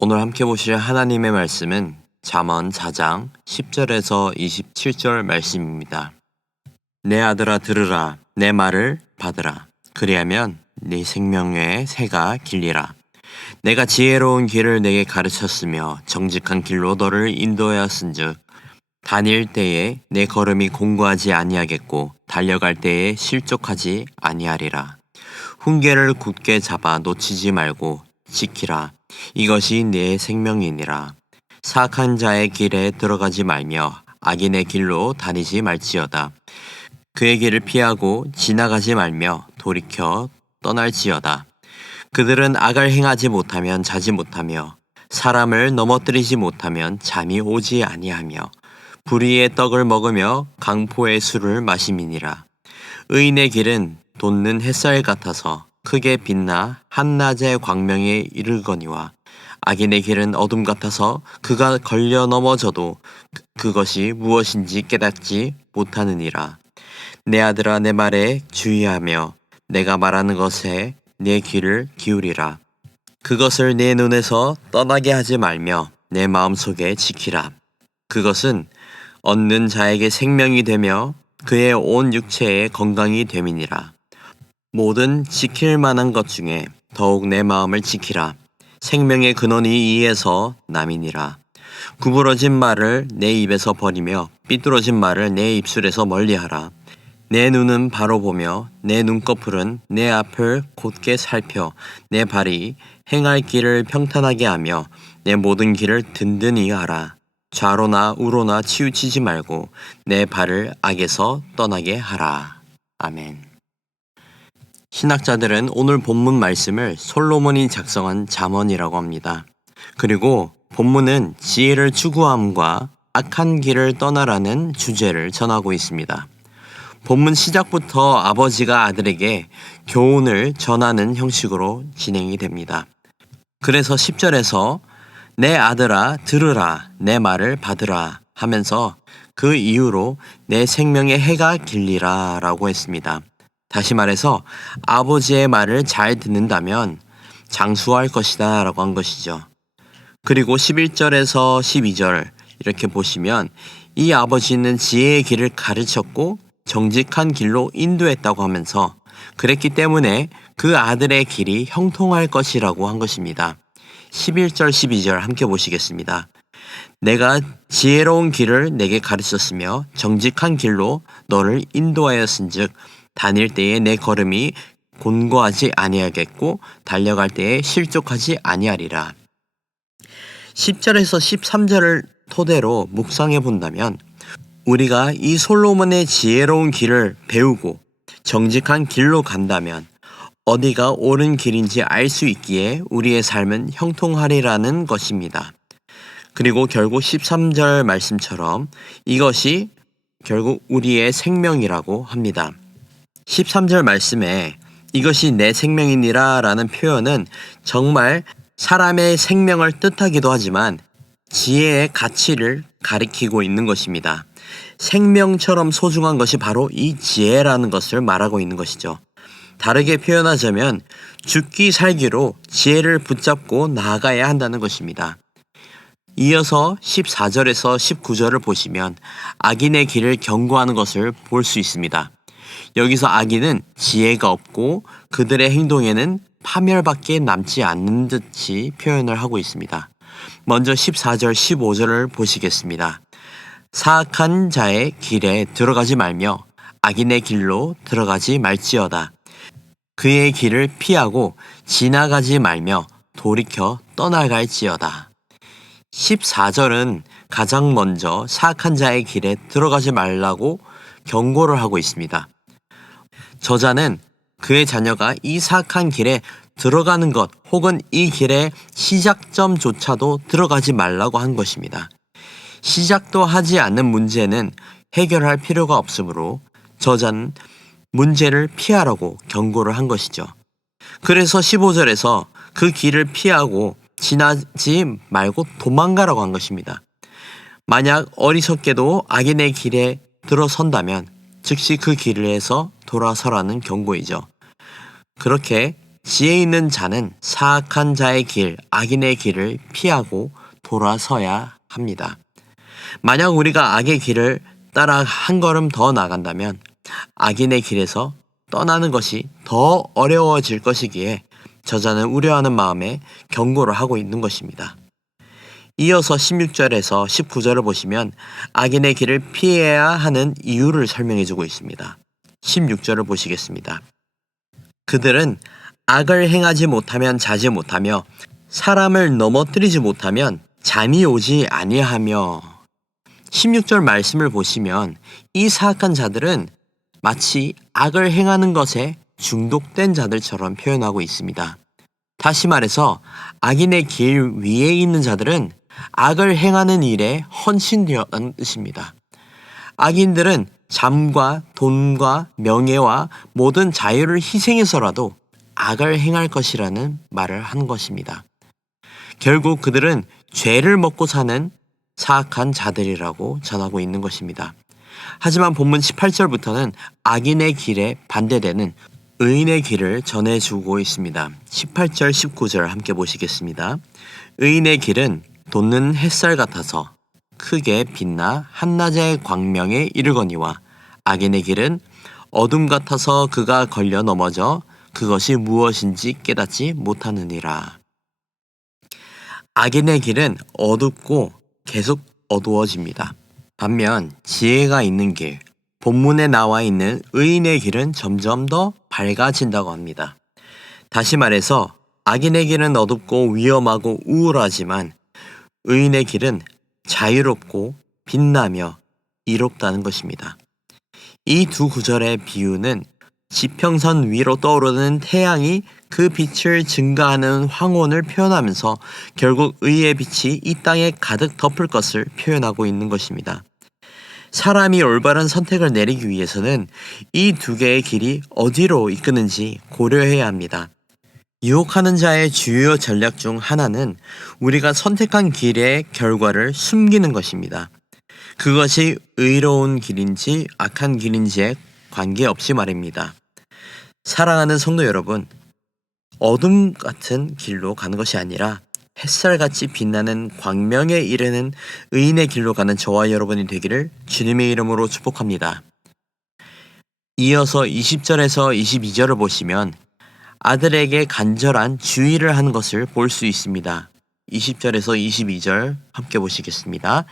오늘 함께 보실 하나님의 말씀은 잠언 4장 10절에서 27절 말씀입니다. 내 아들아 들으라, 내 말을 받으라. 그리하면 네 생명의 새가 길리라. 내가 지혜로운 길을 내게 가르쳤으며 정직한 길로 너를 인도하였은즉 다닐 때에 내 걸음이 공고하지 아니하겠고 달려갈 때에 실족하지 아니하리라. 훈계를 굳게 잡아 놓치지 말고 지키라. 이것이 내 생명이니라. 사악한 자의 길에 들어가지 말며 악인의 길로 다니지 말지어다. 그의 길을 피하고 지나가지 말며 돌이켜 떠날지어다. 그들은 악을 행하지 못하면 자지 못하며 사람을 넘어뜨리지 못하면 잠이 오지 아니하며 불의의 떡을 먹으며 강포의 술을 마심이니라. 의인의 길은 돋는 햇살 같아서 크게 빛나 한낮의 광명에 이르거니와 악인의 길은 어둠 같아서 그가 걸려 넘어져도 그것이 무엇인지 깨닫지 못하느니라. 내 아들아 내 말에 주의하며 내가 말하는 것에 내 귀를 기울이라. 그것을 내 눈에서 떠나게 하지 말며 내 마음속에 지키라. 그것은 얻는 자에게 생명이 되며 그의 온 육체에 건강이 됨이니라. 모든 지킬 만한 것 중에 더욱 내 마음을 지키라. 생명의 근원이 이에서 남이니라. 구부러진 말을 내 입에서 버리며 삐뚤어진 말을 내 입술에서 멀리하라. 내 눈은 바로 보며 내 눈꺼풀은 내 앞을 곧게 살펴 내 발이 행할 길을 평탄하게 하며 내 모든 길을 든든히 하라. 좌로나 우로나 치우치지 말고 내 발을 악에서 떠나게 하라. 아멘. 신학자들은 오늘 본문 말씀을 솔로몬이 작성한 잠언이라고 합니다. 그리고 본문은 지혜를 추구함과 악한 길을 떠나라는 주제를 전하고 있습니다. 본문 시작부터 아버지가 아들에게 교훈을 전하는 형식으로 진행이 됩니다. 그래서 10절에서 내 아들아 들으라, 내 말을 받으라 하면서 그 이후로 내 생명의 해가 길리라 라고 했습니다. 다시 말해서 아버지의 말을 잘 듣는다면 장수할 것이다 라고 한 것이죠. 그리고 11절에서 12절 이렇게 보시면 이 아버지는 지혜의 길을 가르쳤고 정직한 길로 인도했다고 하면서 그랬기 때문에 그 아들의 길이 형통할 것이라고 한 것입니다. 11절 12절 함께 보시겠습니다. 내가 지혜로운 길을 내게 가르쳤으며 정직한 길로 너를 인도하였은즉 다닐 때에 내 걸음이 곤고하지 아니하겠고 달려갈 때에 실족하지 아니하리라. 10절에서 13절을 토대로 묵상해 본다면 우리가 이 솔로몬의 지혜로운 길을 배우고 정직한 길로 간다면 어디가 옳은 길인지 알 수 있기에 우리의 삶은 형통하리라는 것입니다. 그리고 결국 13절 말씀처럼 이것이 결국 우리의 생명이라고 합니다. 13절 말씀에 이것이 내 생명이니라 라는 표현은 정말 사람의 생명을 뜻하기도 하지만 지혜의 가치를 가리키고 있는 것입니다. 생명처럼 소중한 것이 바로 이 지혜라는 것을 말하고 있는 것이죠. 다르게 표현하자면 죽기 살기로 지혜를 붙잡고 나아가야 한다는 것입니다. 이어서 14절에서 19절을 보시면 악인의 길을 경고하는 것을 볼 수 있습니다. 여기서 악인은 지혜가 없고 그들의 행동에는 파멸밖에 남지 않는 듯이 표현을 하고 있습니다. 먼저 14절 15절을 보시겠습니다. 사악한 자의 길에 들어가지 말며 악인의 길로 들어가지 말지어다. 그의 길을 피하고 지나가지 말며 돌이켜 떠나갈지어다. 14절은 가장 먼저 사악한 자의 길에 들어가지 말라고 경고를 하고 있습니다. 저자는 그의 자녀가 이 사악한 길에 들어가는 것 혹은 이 길의 시작점조차도 들어가지 말라고 한 것입니다. 시작도 하지 않는 문제는 해결할 필요가 없으므로 저자는 문제를 피하라고 경고를 한 것이죠. 그래서 15절에서 그 길을 피하고 지나지 말고 도망가라고 한 것입니다. 만약 어리석게도 악인의 길에 들어선다면 즉시 그 길에서 돌아서라는 경고이죠. 그렇게 지혜 있는 자는 사악한 자의 길, 악인의 길을 피하고 돌아서야 합니다. 만약 우리가 악의 길을 따라 한 걸음 더 나간다면 악인의 길에서 떠나는 것이 더 어려워질 것이기에 저자는 우려하는 마음에 경고를 하고 있는 것입니다. 이어서 16절에서 19절을 보시면 악인의 길을 피해야 하는 이유를 설명해 주고 있습니다. 16절을 보시겠습니다. 그들은 악을 행하지 못하면 자지 못하며 사람을 넘어뜨리지 못하면 잠이 오지 아니하며. 16절 말씀을 보시면 이 사악한 자들은 마치 악을 행하는 것에 중독된 자들처럼 표현하고 있습니다. 다시 말해서 악인의 길 위에 있는 자들은 악을 행하는 일에 헌신되었다는 뜻입니다. 악인들은 잠과 돈과 명예와 모든 자유를 희생해서라도 악을 행할 것이라는 말을 한 것입니다. 결국 그들은 죄를 먹고 사는 사악한 자들이라고 전하고 있는 것입니다. 하지만 본문 18절부터는 악인의 길에 반대되는 의인의 길을 전해주고 있습니다. 18절, 19절 함께 보시겠습니다. 의인의 길은 돋는 햇살 같아서 크게 빛나 한낮의 광명에 이르거니와 악인의 길은 어둠 같아서 그가 걸려 넘어져 그것이 무엇인지 깨닫지 못하느니라. 악인의 길은 어둡고 계속 어두워집니다. 반면 지혜가 있는 길, 본문에 나와 있는 의인의 길은 점점 더 밝아진다고 합니다. 다시 말해서 악인의 길은 어둡고 위험하고 우울하지만 의인의 길은 자유롭고 빛나며 이롭다는 것입니다. 이 두 구절의 비유는 지평선 위로 떠오르는 태양이 그 빛을 증가하는 황혼을 표현하면서 결국 의의 빛이 이 땅에 가득 덮을 것을 표현하고 있는 것입니다. 사람이 올바른 선택을 내리기 위해서는 이 두 개의 길이 어디로 이끄는지 고려해야 합니다. 유혹하는 자의 주요 전략 중 하나는 우리가 선택한 길의 결과를 숨기는 것입니다. 그것이 의로운 길인지 악한 길인지에 관계없이 말입니다. 사랑하는 성도 여러분, 어둠 같은 길로 가는 것이 아니라 햇살같이 빛나는 광명에 이르는 의인의 길로 가는 저와 여러분이 되기를 주님의 이름으로 축복합니다. 이어서 20절에서 22절을 보시면 아들에게 간절한 주의를 하는 것을 볼 수 있습니다. 20절에서 22절 함께 보시겠습니다.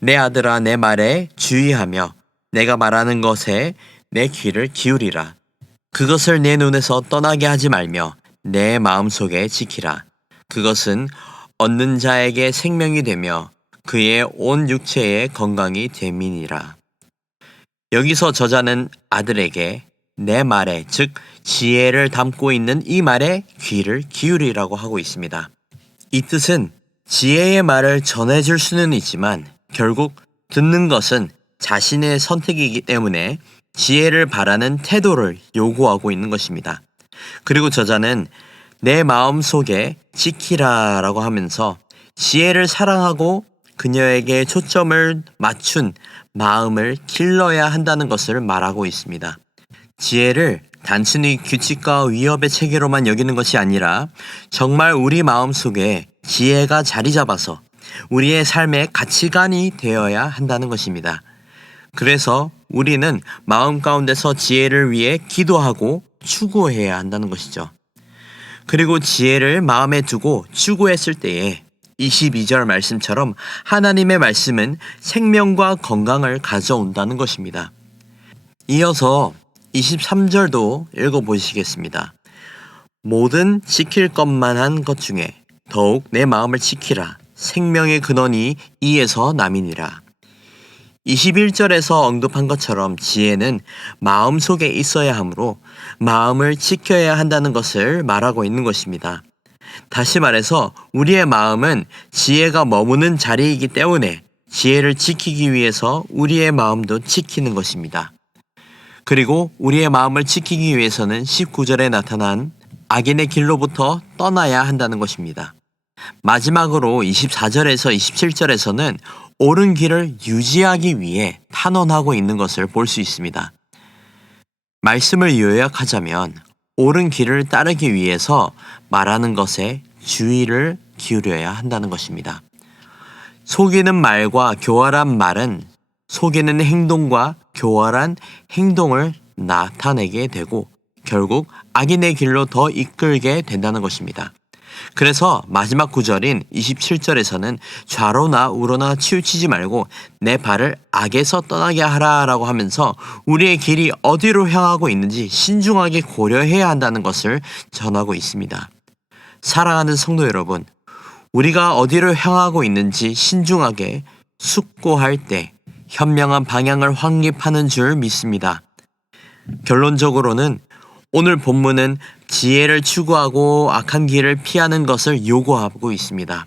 내 아들아, 내 말에 주의하며 내가 말하는 것에 내 귀를 기울이라. 그것을 내 눈에서 떠나게 하지 말며 내 마음속에 지키라. 그것은 얻는 자에게 생명이 되며 그의 온 육체의 건강이 됨이니라. 여기서 저자는 아들에게 내 말에, 즉 지혜를 담고 있는 이 말에 귀를 기울이라고 하고 있습니다. 이 뜻은 지혜의 말을 전해줄 수는 있지만 결국 듣는 것은 자신의 선택이기 때문에 지혜를 바라는 태도를 요구하고 있는 것입니다. 그리고 저자는 내 마음 속에 지키라 라고 하면서 지혜를 사랑하고 그녀에게 초점을 맞춘 마음을 길러야 한다는 것을 말하고 있습니다. 지혜를 단순히 규칙과 위협의 체계로만 여기는 것이 아니라 정말 우리 마음 속에 지혜가 자리 잡아서 우리의 삶의 가치관이 되어야 한다는 것입니다. 그래서 우리는 마음 가운데서 지혜를 위해 기도하고 추구해야 한다는 것이죠. 그리고 지혜를 마음에 두고 추구했을 때에 22절 말씀처럼 하나님의 말씀은 생명과 건강을 가져온다는 것입니다. 이어서 23절도 읽어보시겠습니다. 모든 지킬 것만한 것 중에 더욱 내 마음을 지키라. 생명의 근원이 이에서 남이니라. 21절에서 언급한 것처럼 지혜는 마음속에 있어야 하므로 마음을 지켜야 한다는 것을 말하고 있는 것입니다. 다시 말해서 우리의 마음은 지혜가 머무는 자리이기 때문에 지혜를 지키기 위해서 우리의 마음도 지키는 것입니다. 그리고 우리의 마음을 지키기 위해서는 19절에 나타난 악인의 길로부터 떠나야 한다는 것입니다. 마지막으로 24절에서 27절에서는 옳은 길을 유지하기 위해 탄원하고 있는 것을 볼 수 있습니다. 말씀을 요약하자면 옳은 길을 따르기 위해서 말하는 것에 주의를 기울여야 한다는 것입니다. 속이는 말과 교활한 말은 속이는 행동과 교활한 행동을 나타내게 되고 결국 악인의 길로 더 이끌게 된다는 것입니다. 그래서 마지막 구절인 27절에서는 좌로나 우로나 치우치지 말고 내 발을 악에서 떠나게 하라라고 하면서 우리의 길이 어디로 향하고 있는지 신중하게 고려해야 한다는 것을 전하고 있습니다. 사랑하는 성도 여러분, 우리가 어디로 향하고 있는지 신중하게 숙고할 때 현명한 방향을 확립하는 줄 믿습니다. 결론적으로는 오늘 본문은 지혜를 추구하고 악한 길을 피하는 것을 요구하고 있습니다.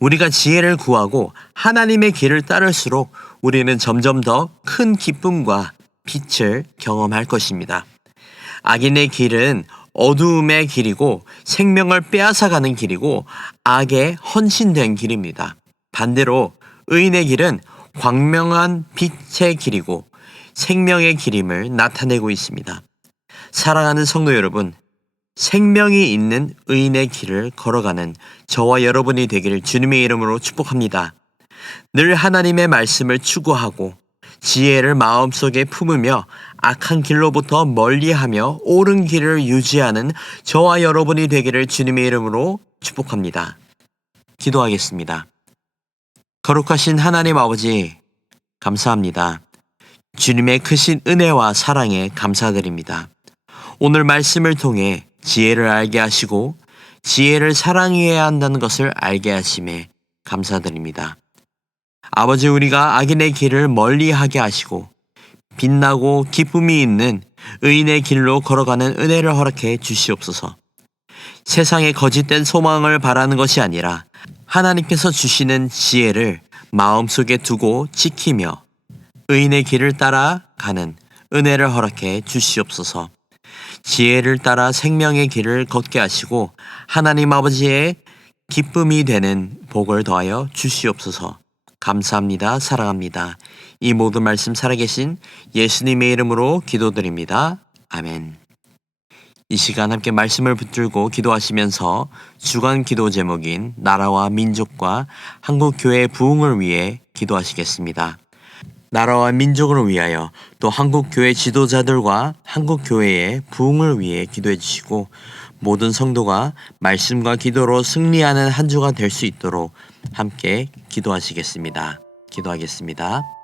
우리가 지혜를 구하고 하나님의 길을 따를수록 우리는 점점 더 큰 기쁨과 빛을 경험할 것입니다. 악인의 길은 어두움의 길이고 생명을 빼앗아가는 길이고 악에 헌신된 길입니다. 반대로 의인의 길은 광명한 빛의 길이고 생명의 길임을 나타내고 있습니다. 사랑하는 성도 여러분, 생명이 있는 의인의 길을 걸어가는 저와 여러분이 되기를 주님의 이름으로 축복합니다. 늘 하나님의 말씀을 추구하고 지혜를 마음속에 품으며 악한 길로부터 멀리하며 옳은 길을 유지하는 저와 여러분이 되기를 주님의 이름으로 축복합니다. 기도하겠습니다. 거룩하신 하나님 아버지, 감사합니다. 주님의 크신 은혜와 사랑에 감사드립니다. 오늘 말씀을 통해 지혜를 알게 하시고 지혜를 사랑해야 한다는 것을 알게 하심에 감사드립니다. 아버지, 우리가 악인의 길을 멀리하게 하시고 빛나고 기쁨이 있는 의인의 길로 걸어가는 은혜를 허락해 주시옵소서. 세상의 거짓된 소망을 바라는 것이 아니라 하나님께서 주시는 지혜를 마음속에 두고 지키며 의인의 길을 따라가는 은혜를 허락해 주시옵소서. 지혜를 따라 생명의 길을 걷게 하시고 하나님 아버지의 기쁨이 되는 복을 더하여 주시옵소서. 감사합니다. 사랑합니다. 이 모든 말씀 살아계신 예수님의 이름으로 기도드립니다. 아멘. 이 시간 함께 말씀을 붙들고 기도하시면서 주간 기도 제목인 나라와 민족과 한국교회의 부흥을 위해 기도하시겠습니다. 나라와 민족을 위하여 또 한국교회 지도자들과 한국교회의 부흥을 위해 기도해 주시고 모든 성도가 말씀과 기도로 승리하는 한 주가 될 수 있도록 함께 기도하시겠습니다. 기도하겠습니다.